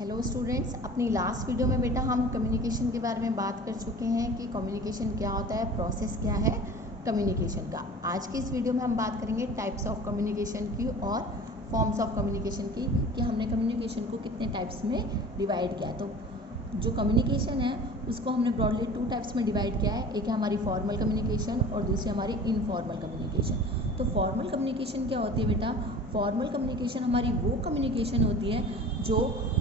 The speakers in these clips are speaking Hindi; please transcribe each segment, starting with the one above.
हेलो स्टूडेंट्स, अपनी लास्ट वीडियो में बेटा हम कम्युनिकेशन के बारे में बात कर चुके हैं कि कम्युनिकेशन क्या होता है, प्रोसेस क्या है कम्युनिकेशन का। आज की इस वीडियो में हम बात करेंगे टाइप्स ऑफ कम्युनिकेशन की और फॉर्म्स ऑफ कम्युनिकेशन की, कि हमने कम्युनिकेशन को कितने टाइप्स में डिवाइड किया है। तो जो कम्युनिकेशन है उसको हमने ब्रॉडली 2 टाइप्स में डिवाइड किया है। एक है हमारी फॉर्मल कम्युनिकेशन और दूसरी हमारी इनफॉर्मल कम्युनिकेशन। तो फॉर्मल कम्युनिकेशन क्या होती है बेटा? फॉर्मल कम्युनिकेशन हमारी वो कम्युनिकेशन होती है जो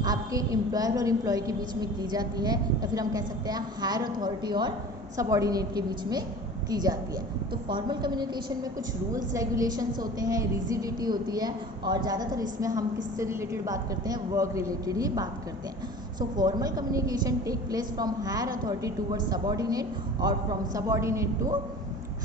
आपके एम्प्लॉयर और एम्प्लॉय के बीच में की जाती है, या फिर हम कह सकते हैं हायर अथॉरिटी और सबऑर्डिनेट के बीच में की जाती है। तो फॉर्मल कम्युनिकेशन में कुछ रूल्स रेगुलेशंस होते हैं, रिजिडिटी होती है, और ज़्यादातर इसमें हम किससे रिलेटेड बात करते हैं? वर्क रिलेटेड ही बात करते हैं। So formal communication take place from higher authority towards subordinate और from subordinate to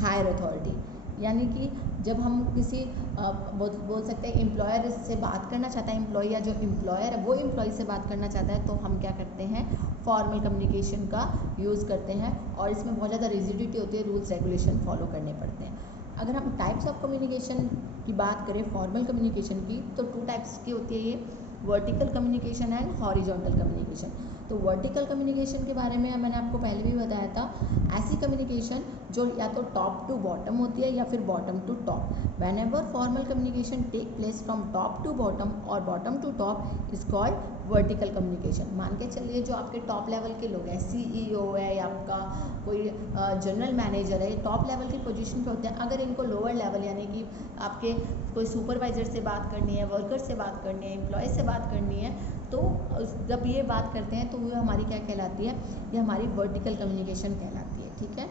higher authority. यानी कि जब हम किसी बोल सकते हैं एम्प्लॉयर से बात करना चाहता है, एम्प्लॉय या जो एम्प्लॉयर है वो एम्प्लॉय से बात करना चाहता है, तो हम क्या करते हैं? फॉर्मल कम्युनिकेशन का यूज़ करते हैं, और इसमें बहुत ज़्यादा रिजिडिटी होती है, रूल्स रेगुलेशन फॉलो करने पड़ते हैं। अगर हम टाइप्स ऑफ कम्युनिकेशन की बात करें फॉर्मल कम्युनिकेशन की, तो 2 टाइप्स की होती है ये, vertical communication and horizontal communication. तो वर्टिकल कम्युनिकेशन के बारे में मैंने आपको पहले भी बताया था, ऐसी कम्युनिकेशन जो या तो टॉप टू बॉटम होती है या फिर bottom to top. Whenever formal communication take place from top to bottom और bottom to top is called vertical communication. मान के चलिए जो आपके टॉप लेवल के लोग हैं, CEO है या आपका कोई जनरल मैनेजर है, टॉप लेवल की पोजीशन पे होते हैं, अगर इनको लोअर लेवल यानी कि आपके कोई सुपरवाइजर से बात करनी है, वर्कर से बात करनी है, एम्प्लॉय से बात करनी है, तो जब ये बात करते हैं तो वो हमारी क्या कहलाती है? ये हमारी वर्टिकल कम्युनिकेशन कहलाती है। ठीक है,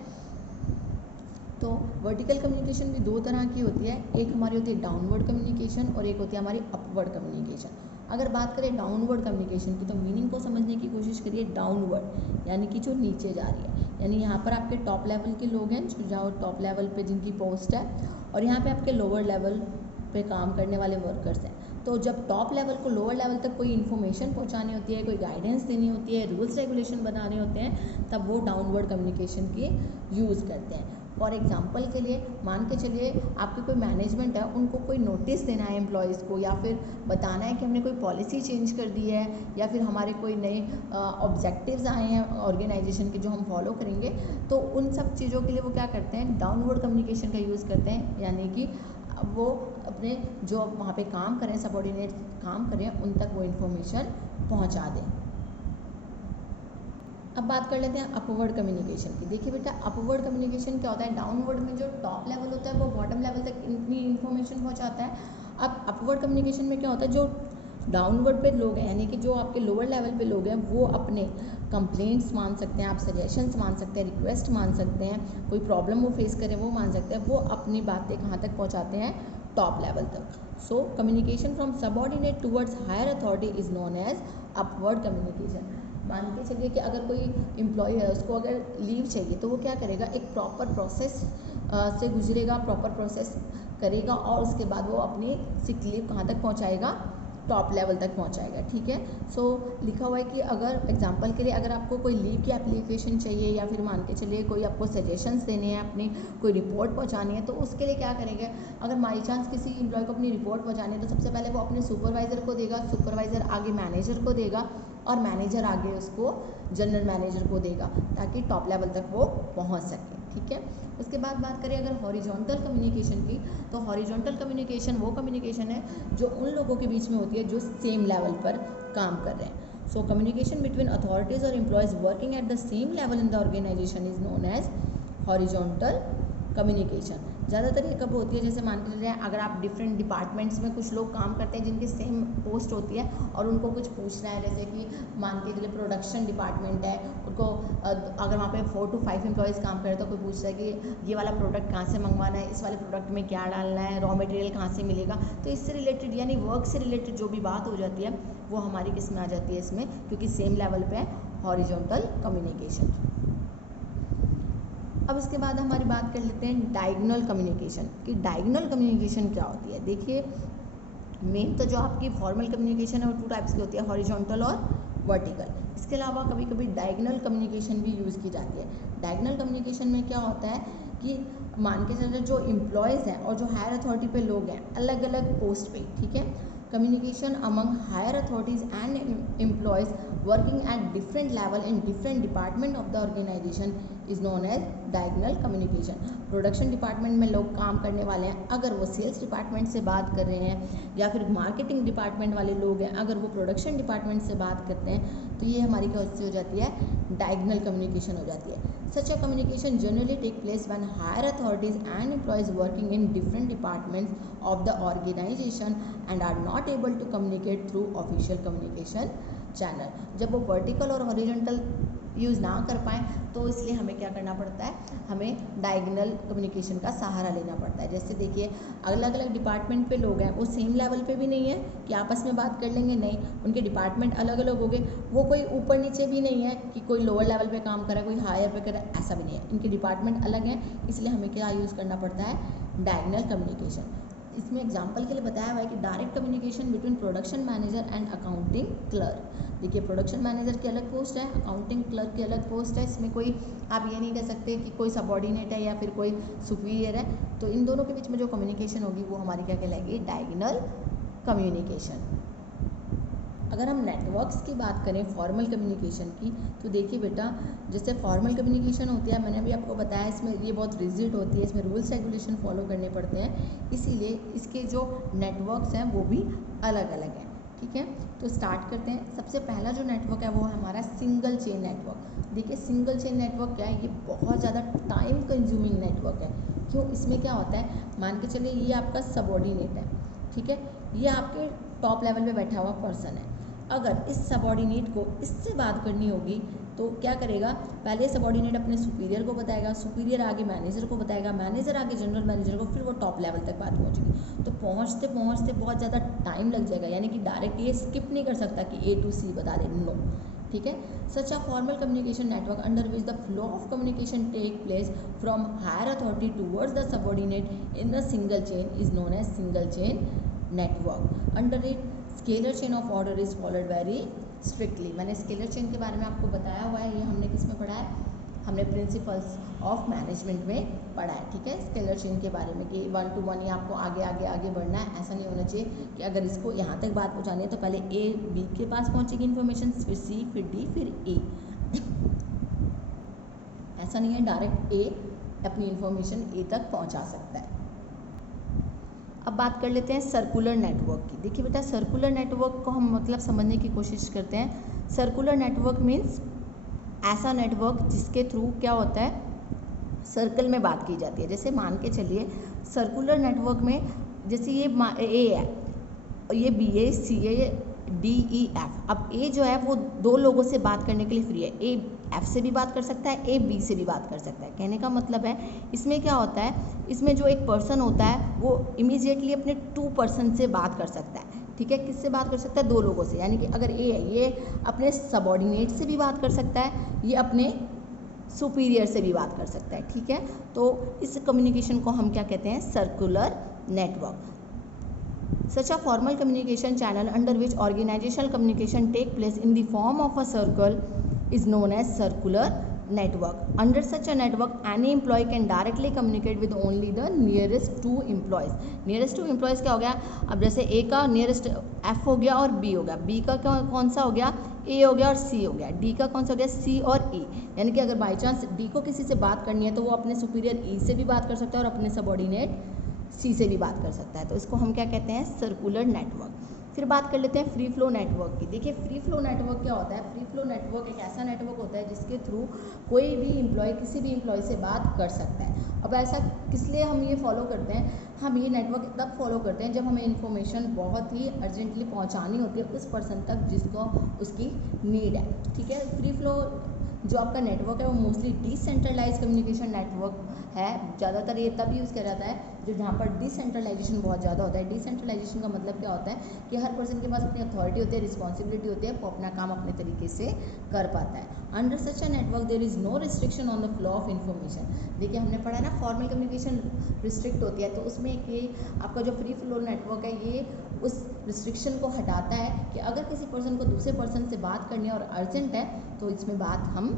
तो वर्टिकल कम्युनिकेशन भी 2 तरह की होती है। एक हमारी होती है डाउनवर्ड कम्युनिकेशन और एक होती है हमारी अपवर्ड कम्युनिकेशन। अगर बात करें डाउनवर्ड कम्युनिकेशन की, तो मीनिंग को समझने की कोशिश करिए। डाउनवर्ड यानी कि जो नीचे जा रही है, यानी यहाँ पर आपके टॉप लेवल के लोग हैं जो जहाँ टॉप लेवल पे जिनकी पोस्ट है, और यहाँ पे आपके लोअर लेवल पे काम करने वाले वर्कर्स हैं। तो जब टॉप लेवल को लोअर लेवल तक कोई इन्फॉर्मेशन पहुँचानी होती है, कोई गाइडेंस देनी होती है, रूल्स रेगुलेशन बनाने होते हैं, तब वो डाउनवर्ड कम्युनिकेशन की यूज़ करते हैं। फॉर एग्जाम्पल के लिए मान के चलिए आपकी कोई मैनेजमेंट है, उनको कोई नोटिस देना है एम्प्लॉयज़ को, या फिर बताना है कि हमने कोई पॉलिसी चेंज कर दी है, या फिर हमारे कोई नए ऑब्जेक्टिव्स आए हैं ऑर्गेनाइजेशन के जो हम फॉलो करेंगे, तो उन सब चीज़ों के लिए वो क्या करते हैं? डाउनवर्ड कम्युनिकेशन का यूज़ करते हैं। यानी कि वो अपने जो वहाँ पे काम करें, सबऑर्डिनेट काम करें, उन तक वो इन्फॉर्मेशन पहुँचा दें। अब बात कर लेते हैं अपवर्ड कम्युनिकेशन की। देखिए बेटा, अपवर्ड कम्युनिकेशन क्या होता है? डाउनवर्ड में जो टॉप लेवल होता है वो बॉटम लेवल तक इतनी इन्फॉर्मेशन पहुंचाता है। अब अपवर्ड कम्युनिकेशन में क्या होता है? जो डाउनवर्ड पे लोग हैं, यानी कि जो आपके लोअर लेवल पे लोग हैं, वो अपने कंप्लेंट्स मान सकते हैं, आप सजेशंस मान सकते हैं, रिक्वेस्ट मान सकते हैं, कोई प्रॉब्लम वो फेस करें वो मान सकते हैं, वो अपनी बातें कहाँ तक पहुँचाते हैं? टॉप लेवल तक। So communication from subordinate towards higher authority is known as upward communication. मान के चलिए कि अगर कोई एम्प्लॉय है, उसको अगर लीव चाहिए, तो वो क्या करेगा? एक प्रॉपर प्रोसेस से गुजरेगा, प्रॉपर प्रोसेस करेगा, और उसके बाद वो अपनी सिक लीव कहाँ तक पहुँचाएगा? टॉप लेवल तक पहुँचाएगा। ठीक है, सो लिखा हुआ है कि अगर एग्जांपल के लिए अगर आपको कोई लीव की एप्लीकेशन चाहिए, या फिर मान के चलिए कोई आपको सजेशंस देने हैं, अपनी कोई रिपोर्ट पहुँचानी है, तो उसके लिए क्या करेंगे? अगर बाई चांस किसी एम्प्लॉय को अपनी रिपोर्ट पहुँचानी है, तो सबसे पहले वो अपने सुपरवाइज़र को देगा, सुपरवाइज़र आगे मैनेजर को देगा, और मैनेजर आगे उसको जनरल मैनेजर को देगा, ताकि टॉप लेवल तक वो पहुंच सके। ठीक है, उसके बाद बात करें अगर हॉरिजॉन्टल कम्युनिकेशन की, तो हॉरिजॉन्टल कम्युनिकेशन वो कम्युनिकेशन है जो उन लोगों के बीच में होती है जो सेम लेवल पर काम कर रहे हैं। सो कम्युनिकेशन बिटवीन अथॉरिटीज़ और employees working at the same level in the organization is known as horizontal communication. ज़्यादातर ये कब होती है? जैसे मान के चलिए अगर आप डिफरेंट डिपार्टमेंट्स में कुछ लोग काम करते हैं जिनकी सेम पोस्ट होती है, और उनको कुछ पूछना है, जैसे कि मान के चलिए प्रोडक्शन डिपार्टमेंट है, उनको अगर वहाँ पे 4 to 5 एम्प्लॉयज़ काम कर रहे हैं, तो कोई पूछता है कि ये वाला प्रोडक्ट कहाँ से मंगवाना है, इस वाले प्रोडक्ट में क्या डालना है, रॉ मटेरियल कहाँ से मिलेगा। तो इससे रिलेटेड यानी वर्क से रिलेटेड जो भी बात हो जाती है, वो हमारी किस में आ जाती है? इसमें, क्योंकि सेम लेवल पे है, हॉरिजॉन्टल कम्युनिकेशन। अब इसके बाद हमारी बात कर लेते हैं डायगोनल कम्युनिकेशन कि डायगोनल कम्युनिकेशन क्या होती है। देखिए, मेन तो जो आपकी फॉर्मल कम्युनिकेशन है वो 2 टाइप्स की होती है, हॉरिजॉन्टल और वर्टिकल। इसके अलावा कभी कभी डायगोनल कम्युनिकेशन भी यूज़ की जाती है। डायगोनल कम्युनिकेशन में क्या होता है कि मान के चलते जो एम्प्लॉयज़ हैं और जो हायर अथॉरिटी पे लोग हैं, अलग अलग पोस्ट पे, ठीक है, communication among higher authorities and employees working at different level in different department of the organization is known as diagonal communication. Production department में लोग काम करने वाले हैं, अगर वो सेल्स डिपार्टमेंट से बात कर रहे हैं, या फिर मार्केटिंग डिपार्टमेंट वाले लोग हैं, अगर वो प्रोडक्शन डिपार्टमेंट से बात करते हैं, तो ये हमारी क्या हो जाती है, डायगोनल कम्युनिकेशन हो जाती है. Such a communication generally take place when higher authorities and employees working in different departments of the organization and are not able to communicate through official communication channel. जब वो वर्टिकल और हॉरिजॉन्टल यूज़ ना कर पाएँ, तो इसलिए हमें क्या करना पड़ता है, हमें डायगोनल कम्युनिकेशन का सहारा लेना पड़ता है. जैसे देखिए, अलग अलग डिपार्टमेंट पे लोग हैं, वो सेम लेवल पे भी नहीं है कि आपस में बात कर लेंगे, नहीं, उनके डिपार्टमेंट अलग अलग हो गए. वो कोई ऊपर नीचे भी नहीं है कि कोई लोअर लेवल पे काम कर रहा है, कोई हायर पे कर रहा है, ऐसा भी नहीं है. इनके डिपार्टमेंट अलग हैं, इसलिए हमें क्या यूज़ करना पड़ता है, डायगोनल कम्युनिकेशन. इसमें एग्जाम्पल के लिए बताया हुआ है कि direct communication between production manager and accounting clerk. देखिए, प्रोडक्शन मैनेजर की अलग पोस्ट है, अकाउंटिंग क्लर्क की अलग पोस्ट है. इसमें कोई आप ये नहीं कह सकते कि कोई सबऑर्डिनेट है या फिर कोई सुपीरियर है. तो इन दोनों के बीच में जो कम्युनिकेशन होगी वो हमारी क्या कहलाएगी, डायगोनल कम्युनिकेशन. अगर हम नेटवर्क्स की बात करें फॉर्मल कम्युनिकेशन की, तो देखिए बेटा, जैसे फॉर्मल कम्युनिकेशन होती है, मैंने अभी आपको बताया, इसमें ये बहुत रिजिड होती है, इसमें रूल्स रेगुलेशन फॉलो करने पड़ते हैं, इसीलिए इसके जो नेटवर्क्स हैं वो भी अलग अलग हैं. ठीक है, तो स्टार्ट करते हैं. सबसे पहला जो नेटवर्क है वो है हमारा सिंगल चेन नेटवर्क. देखिए, सिंगल चेन नेटवर्क क्या है, ये बहुत ज़्यादा टाइम कंज्यूमिंग नेटवर्क है. क्यों? इसमें क्या होता है, मान के चलिए ये आपका सबऑर्डिनेट है, ठीक है, ये आपके टॉप लेवल पे बैठा हुआ पर्सन है. अगर इस सबऑर्डिनेट को इससे बात करनी होगी तो क्या करेगा, पहले सबऑर्डिनेट अपने सुपीरियर को बताएगा, सुपीरियर आगे मैनेजर को बताएगा, मैनेजर आगे जनरल मैनेजर को, फिर वो टॉप लेवल तक बात पहुंचेगी. तो पहुंचते पहुंचते बहुत ज़्यादा टाइम लग जाएगा, यानी कि डायरेक्ट ये स्किप नहीं कर सकता कि A to C बता दे, नो. ठीक है, such a formal communication network under which the flow of communication take place from higher authority towards the subordinate in the single chain is known as single chain network. Under it scalar chain of order is followed very strictly. मैंने स्केलर चेन के बारे में आपको बताया हुआ है, ये हमने किस में पढ़ा है, हमने प्रिंसिपल्स ऑफ मैनेजमेंट में पढ़ा है. ठीक है, स्केलर चेन के बारे में कि 1 to 1 ही आपको आगे आगे आगे बढ़ना है. ऐसा नहीं होना चाहिए कि अगर इसको यहाँ तक बात पहुँचानी है तो पहले A B के पास पहुँचेगी इन्फॉर्मेशन, फिर C, फिर D, फिर A. ऐसा नहीं है, डायरेक्ट A अपनी इन्फॉर्मेशन A तक पहुँचा सकता है. अब बात कर लेते हैं सर्कुलर नेटवर्क की. देखिए बेटा, सर्कुलर नेटवर्क को हम मतलब समझने की कोशिश करते हैं. सर्कुलर नेटवर्क मीन्स ऐसा नेटवर्क जिसके थ्रू क्या होता है, सर्कल में बात की जाती है. जैसे मान के चलिए, सर्कुलर नेटवर्क में जैसे ये A है, ये B है, C है, D, E, F. अब A जो है वो 2 लोगों से बात करने के लिए फ्री है. A F से भी बात कर सकता है, A B से भी बात कर सकता है. कहने का मतलब है, इसमें क्या होता है, इसमें जो एक पर्सन होता है वो इमीडिएटली अपने 2 पर्सन से बात कर सकता है. ठीक है, किससे बात कर सकता है, 2 लोगों से. यानी कि अगर A है, ये अपने सबऑर्डिनेट से भी बात कर सकता है, ये अपने सुपीरियर से भी बात कर सकता है. ठीक है, तो इस कम्युनिकेशन को हम क्या कहते हैं, circular network. Such a formal communication channel under which organizational communication take place in the form of a circle is known as circular network. Under such a network, any employee can directly communicate with only the nearest 2 employees. Nearest 2 employees क्या हो गया, अब जैसे A का nearest F हो गया और B हो गया, B का कौन सा हो गया, A हो गया और C हो गया, D का कौन सा हो गया, C और E. यानी कि अगर बाई चांस D को किसी से बात करनी है तो वो अपने सुपीरियर E से भी बात कर सकता है और अपने सबऑर्डिनेट C से भी बात कर सकता है. तो इसको हम क्या कहते हैं, सर्कुलर नेटवर्क. फिर बात कर लेते हैं फ्री फ्लो नेटवर्क की. देखिए, फ्री फ्लो नेटवर्क क्या होता है, फ्री फ्लो नेटवर्क एक ऐसा नेटवर्क होता है जिसके थ्रू कोई भी एम्प्लॉय किसी भी एम्प्लॉय से बात कर सकता है. अब ऐसा किस लिए हम ये फॉलो करते हैं, हम ये नेटवर्क तब फॉलो करते हैं जब हमें इन्फॉर्मेशन बहुत ही अर्जेंटली पहुंचानी होती है उस पर्सन तक जिसको उसकी नीड है. ठीक है, फ्री फ्लो जो आपका नेटवर्क है वो मोस्टली डिसेंट्रलाइज कम्युनिकेशन नेटवर्क है. ज़्यादातर ये तब यूज़ किया जाता है जो जहाँ पर डिसेंट्रलाइजेशन बहुत ज़्यादा होता है. डिसेंट्रलाइजेशन का मतलब क्या होता है कि हर पर्सन के पास अपनी अथॉरिटी होती है, रिस्पॉन्सिबिलिटी होती है, वो अपना काम अपने तरीके से कर पाता है. Under such a network there is no restriction on the flow of information. देखिए, हमने पढ़ा ना, फॉर्मल कम्युनिकेशन रिस्ट्रिक्ट होती है, तो उसमें कि आपका जो फ्री फ्लो नेटवर्क है ये उस रिस्ट्रिक्शन को हटाता है कि अगर किसी पर्सन को दूसरे पर्सन से बात करनी है और अर्जेंट है तो इसमें बात हम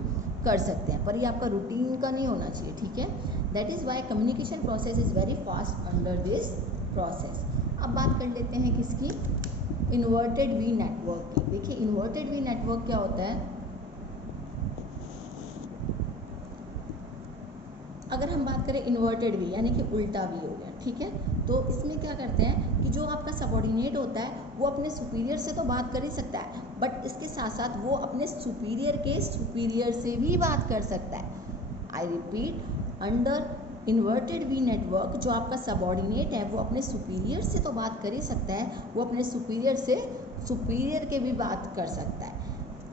कर सकते हैं, पर ये आपका रूटीन का नहीं होना चाहिए. ठीक है, that is why communication process is very fast under this process. अब बात कर लेते हैं किसकी, इन्वर्टेड वी नेटवर्क की। देखिए इन्वर्टेड वी नेटवर्क क्या होता है, अगर हम बात करें इन्वर्टेड वी यानी कि उल्टा वी हो गया, ठीक है। तो इसमें क्या करते हैं कि जो आपका सबऑर्डिनेट होता है वो अपने सुपीरियर से तो बात कर ही सकता है, बट इसके साथ साथ वो अपने सुपीरियर के सुपीरियर से भी बात कर सकता है। I repeat, under inverted we network जो आपका सबऑर्डिनेट है वो अपने सुपीरियर से तो बात कर ही सकता है, वो अपने सुपीरियर से सुपीरियर के भी बात कर सकता है।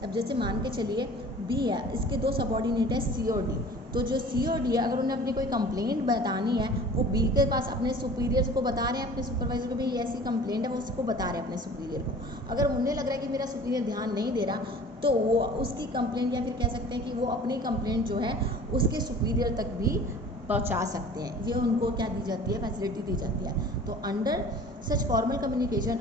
अब जैसे मान के चलिए बी है, इसके दो सबऑर्डिनेट है सी और डी। तो जो सी और डी है अगर उन्हें अपनी कोई कंप्लेंट बतानी है वो बी के पास अपने सुपीरियर्स को बता रहे हैं, अपने सुपरवाइजर को, भाई ऐसी कंप्लेंट है, वो उसको बता रहे हैं अपने सुपीरियर को। अगर उन्हें लग रहा है कि मेरा सुपीरियर ध्यान नहीं दे रहा तो वो उसकी कंप्लेंट, या फिर कह सकते हैं कि वो अपनी कंप्लेंट जो है उसके सुपीरियर तक भी पहुंचा सकते हैं। ये उनको क्या दी जाती है, फैसिलिटी दी जाती है। तो under such formal communication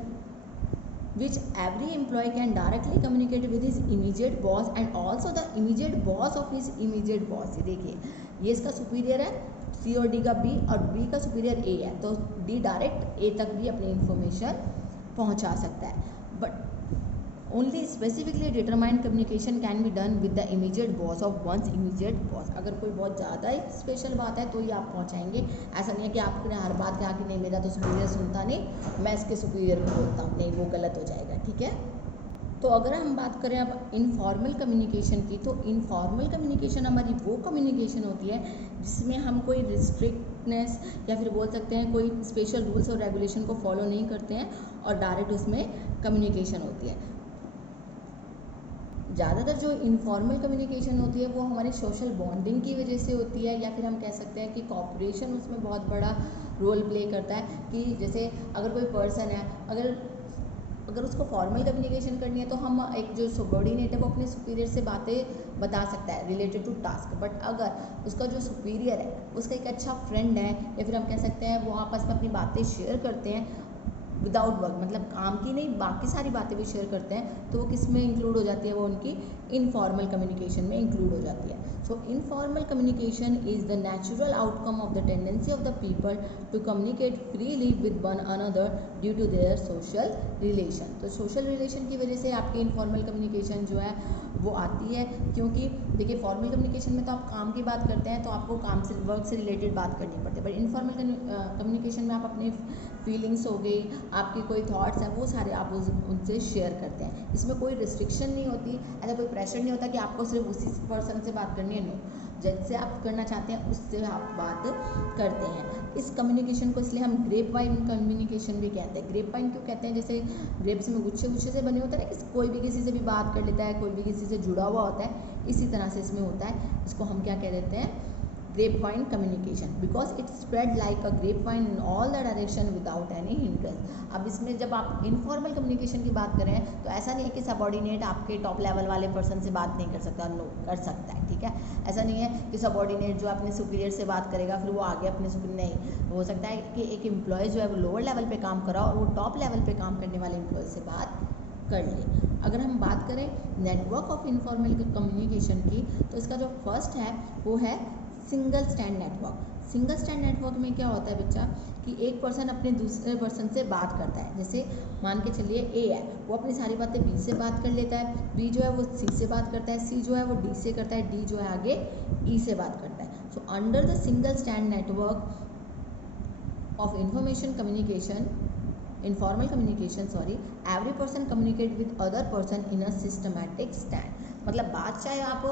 which every employee can directly communicate with his immediate boss and also the immediate boss of his immediate boss। ये देखिए ये इसका सुपीरियर है सी और डी का बी, और बी का सुपीरियर ए है, तो डी डायरेक्ट ए तक भी अपनी इंफॉर्मेशन पहुंचा सकता है। But only specifically determined communication can be done with the immediate boss of one's immediate boss. अगर कोई बहुत ज़्यादा ही स्पेशल बात है तो ही आप पहुंचाएंगे। ऐसा नहीं है कि आपने हर बात कहा कि नहीं मेरा तो सुपीरियर सुनता नहीं, मैं इसके सुपीरियर को बोलता हूँ, नहीं वो गलत हो जाएगा, ठीक है। तो अगर हम बात करें अब इनफॉर्मल कम्युनिकेशन की, तो इनफॉर्मल कम्युनिकेशन हमारी वो कम्युनिकेशन होती है जिसमें हम कोई रिस्ट्रिक्टनेस या फिर बोल सकते हैं कोई स्पेशल रूल्स और रेगुलेशन को फॉलो नहीं करते हैं और डायरेक्ट उसमें कम्युनिकेशन होती है। ज़्यादातर जो इनफॉर्मल कम्युनिकेशन होती है वो हमारी सोशल बॉन्डिंग की वजह से होती है, या फिर हम कह सकते हैं कि कॉपरेशन उसमें बहुत बड़ा रोल प्ले करता है। कि जैसे अगर कोई पर्सन है, अगर उसको फॉर्मल कम्युनिकेशन करनी है तो हम एक जो सबऑर्डिनेट है वो अपने सुपीरियर से बातें बता सकता है रिलेटेड टू टास्क। बट अगर उसका जो सुपीरियर है उसका एक अच्छा फ्रेंड है, या फिर हम कह सकते हैं वो आपस में अपनी बातें शेयर करते हैं विदाउट वर्क, मतलब काम की नहीं बाकी सारी बातें भी शेयर करते हैं, तो वो किस में इंक्लूड हो जाती है, वो उनकी इनफॉर्मल कम्युनिकेशन में इंक्लूड हो जाती है। So informal communication is the natural outcome of the tendency of the people to communicate freely with one another due to their social relation. तो सोशल रिलेशन की वजह से आपकी इनफॉर्मल कम्युनिकेशन जो है वो आती है, क्योंकि देखिए फॉर्मल कम्युनिकेशन में तो आप काम की बात करते हैं तो आपको काम से वर्क से रिलेटेड बात करनी पड़ती है, बट इनफॉर्मल कम्युनिकेशन में आप अपने फीलिंग्स हो गई, आपके कोई थॉट्स हैं, वो सारे आप उनसे शेयर करते हैं। इसमें कोई रिस्ट्रिक्शन नहीं होती, ऐसा कोई प्रेशर नहीं होता कि आपको सिर्फ उसी पर्सन से बात करनी है। नो, जिससे आप करना चाहते हैं उससे आप बात करते हैं। इस कम्युनिकेशन को इसलिए हम ग्रेप वाइन कम्युनिकेशन भी कहते हैं। ग्रेप वाइन क्यों कहते हैं, जैसे ग्रेप्स में गुच्छे गुच्छे से बने होते हैं ना, कोई भी किसी से भी बात कर लेता है, कोई भी किसी से जुड़ा हुआ होता है, इसी तरह से इसमें होता है। इसको हम क्या कह देते हैं, grapevine communication, because it spread like a grapevine in all the direction without any hindrance. अब इसमें जब आप इनफॉर्मल कम्युनिकेशन की बात करें तो ऐसा नहीं है कि सबऑर्डिनेट आपके टॉप लेवल वाले पर्सन से बात नहीं कर सकता, नो कर सकता है, ठीक है। ऐसा नहीं है कि सबऑर्डिनेट जो अपने सुपीरियर से बात करेगा फिर वो आगे अपने सुपीरियर, नहीं, हो सकता है कि एक एम्प्लॉय जो है वो लोअर लेवल पे काम कर रहा और वो टॉप लेवल पे काम करने वाले एम्प्लॉय से बात कर ले। अगर हम बात करें नेटवर्क ऑफ इनफॉर्मल कम्युनिकेशन की, तो इसका जो फर्स्ट है वो है single stand network. Single stand network में क्या होता है बच्चा कि एक पर्सन अपने दूसरे पर्सन से बात करता है। जैसे मान के चलिए ए है, वो अपनी सारी बातें बी से बात कर लेता है, बी जो है वो सी से बात करता है, सी जो है वो डी से करता है, डी जो है आगे ई से बात करता है। So under the single stand network of information communication, informal communication sorry, every person communicate with other person in a systematic stand. मतलब बात चाहे आप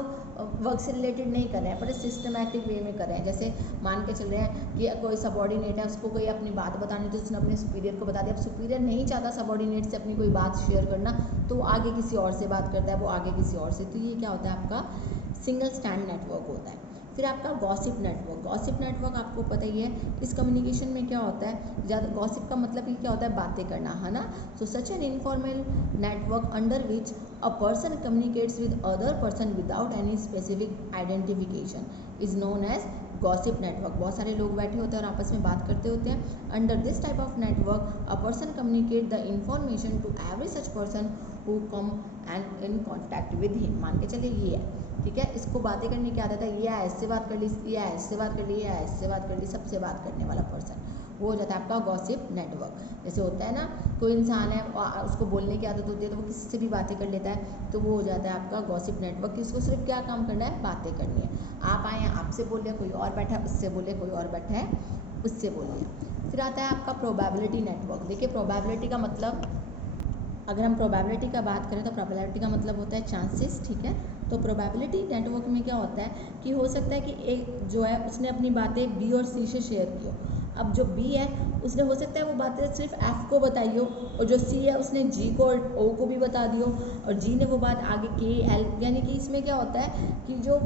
वर्क से रिलेटेड नहीं कर रहे हैं पर सिस्टमैटिक वे में कर रहे हैं। जैसे मान के चल रहे हैं कि कोई सबऑर्डिनेट है, उसको कोई अपनी बात बतानी तो उसने अपने सुपीरियर को बता दिया। अब सुपीरियर नहीं चाहता सबऑर्डिनेट से अपनी कोई बात शेयर करना, तो वो आगे किसी और से बात करता है, वो आगे किसी और से। तो ये क्या होता है, आपका सिंगल स्टैंड नेटवर्क होता है। फिर आपका गॉसिप नेटवर्क। गॉसिप नेटवर्क आपको पता ही है, इस कम्युनिकेशन में क्या होता है, ज़्यादा गॉसिप का मतलब ही क्या होता है, बातें करना, है ना। So such an informal network under which a person communicates with other person without any specific identification is known as gossip network. बहुत सारे लोग बैठे होते हैं और आपस में बात करते होते हैं। Under this type of network a person communicate the information to every such person who come and in contact with him. मान के चलिए ये है, ठीक है, इसको बातें करने की आदत है, ये ऐसे बात कर ली, ये ऐसे बात कर ली, ये ऐसे बात कर ली, सबसे बात करने वाला पर्सन। वो हो जाता है आपका गॉसिप नेटवर्क। जैसे होता है ना, कोई इंसान है उसको बोलने की आदत होती है तो वो किसी से भी बातें कर लेता है, तो वो हो जाता है आपका गॉसिप नेटवर्क कि उसको सिर्फ क्या काम करना है, बातें करनी है। आप आए हैं, आपसे बोल रहे, कोई और बैठा है उससे बोले, कोई और बैठा है उससे बोलिए। फिर आता है आपका प्रोबेबिलिटी नेटवर्क। देखिए प्रोबेबिलिटी का मतलब, अगर हम प्रोबेबिलिटी का बात करें तो प्रोबेबिलिटी का मतलब होता है चांसेस, ठीक है। तो प्रोबेबिलिटी नेटवर्क में क्या होता है कि हो सकता है कि एक जो है उसने अपनी बातें बी और सी से शेयर की हो। अब जो बी है उसने हो सकता है वो बातें सिर्फ एफ को बताई हो, और जो सी है उसने जी को और ओ को भी बता दी हो, और जी ने वो बात आगे के एल, यानी कि इसमें क्या होता है कि जो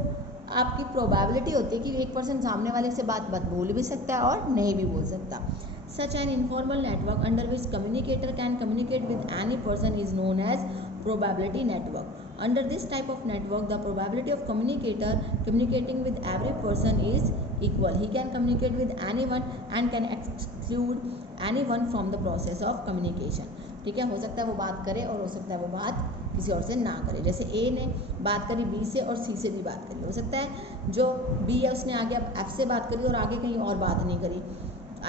आपकी प्रोबेबिलिटी होती है कि एक पर्सन सामने वाले से बात बोल भी सकता है और नहीं भी बोल सकता। Such an informal network under which communicator can communicate with any person is known as probability network. Under this type of network, the probability of communicator communicating with every person is equal. He can communicate with anyone and can exclude anyone from the process of communication. ठीक है, हो सकता है वो बात करे और हो सकता है वो बात किसी और से ना करे। जैसे ए ने बात करी बी से और सी से भी बात करी, हो सकता है जो बी है उसने आगे अब एफ से बात करी और आगे कहीं और बात नहीं करी,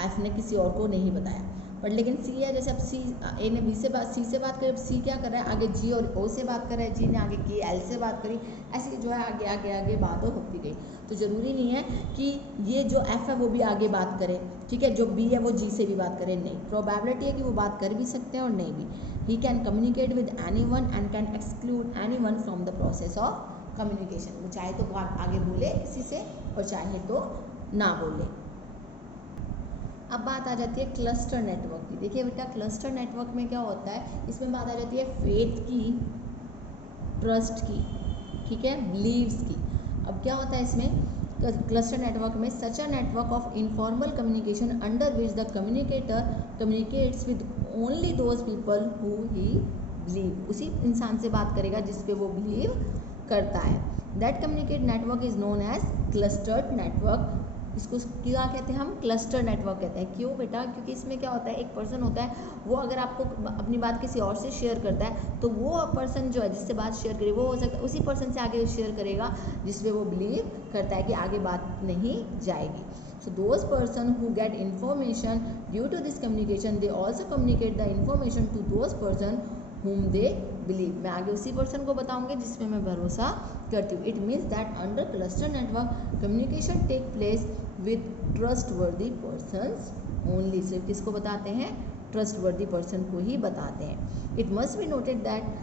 एफ ने किसी और को नहीं बताया। बट लेकिन सी है, जैसे अब सी, ए ने बी से बात, सी से बात करी, अब सी क्या कर रहा है आगे जी और ओ से बात कर रहा है, जी ने आगे के एल से बात करी, ऐसे जो है आगे आगे आगे बात होती गई। तो ज़रूरी नहीं है कि ये जो एफ है वो भी आगे बात करे, ठीक है, जो बी है वो जी से भी बात करे, नहीं। प्रोबेबिलिटी है कि वो बात कर भी सकते हैं और नहीं भी। He can communicate with any one and can exclude any one from the process of communication. वो चाहे तो बात आगे बोले किसी से और चाहे तो ना बोले। अब बात आ जाती है क्लस्टर नेटवर्क की। देखिए बेटा क्लस्टर नेटवर्क में क्या होता है, इसमें बात आ जाती है फेथ की, ट्रस्ट की, ठीक है, बिलीव्स की। अब क्या होता है इसमें क्लस्टर नेटवर्क में, such a network of informal communication under which the communicator communicates with only those people who he believe. उसी इंसान से बात करेगा जिस पे वो बिलीव करता है। That communicate network is known as clustered network. इसको क्या कहते हैं हम, क्लस्टर नेटवर्क कहते हैं। क्यों बेटा, क्योंकि इसमें क्या होता है, एक पर्सन होता है वो अगर आपको अपनी बात किसी और से शेयर करता है तो वो पर्सन जो है जिससे बात शेयर करे वो हो सकता है उसी पर्सन से आगे शेयर करेगा जिसमें वो बिलीव करता है कि आगे बात नहीं जाएगी। So those person who get information due to this communication, they also communicate the information to those person whom they believe. मैं आगे उसी पर्सन को बताऊंगी जिसमें मैं भरोसा करती हूँ। It means that under cluster network, communication take place with trustworthy persons only. सिर्फ किसको बताते हैं, trustworthy person को ही बताते हैं। It must be noted that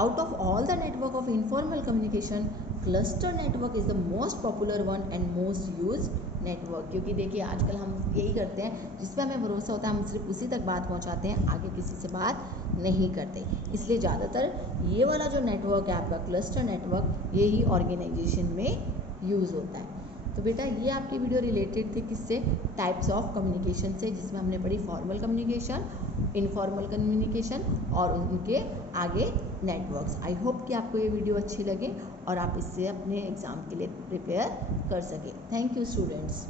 out of all the network of informal communication, cluster network is the most popular one and most used network. क्योंकि देखिए आजकल हम यही करते हैं, जिस पे हमें भरोसा होता है हम सिर्फ उसी तक बात पहुंचाते हैं, आगे किसी से बात नहीं करते। इसलिए ज़्यादातर ये वाला जो नेटवर्क है आपका क्लस्टर नेटवर्क, ये ही ऑर्गेनाइजेशन में यूज़ होता है। तो बेटा ये आपकी वीडियो रिलेटेड थी किससे, टाइप्स ऑफ कम्युनिकेशन से, जिसमें हमने पढ़ी फॉर्मल कम्युनिकेशन, इनफॉर्मल कम्युनिकेशन और उनके आगे नेटवर्क्स। आई होप कि आपको ये वीडियो अच्छी लगे और आप इससे अपने एग्ज़ाम के लिए प्रिपेयर कर सकें। Thank you students.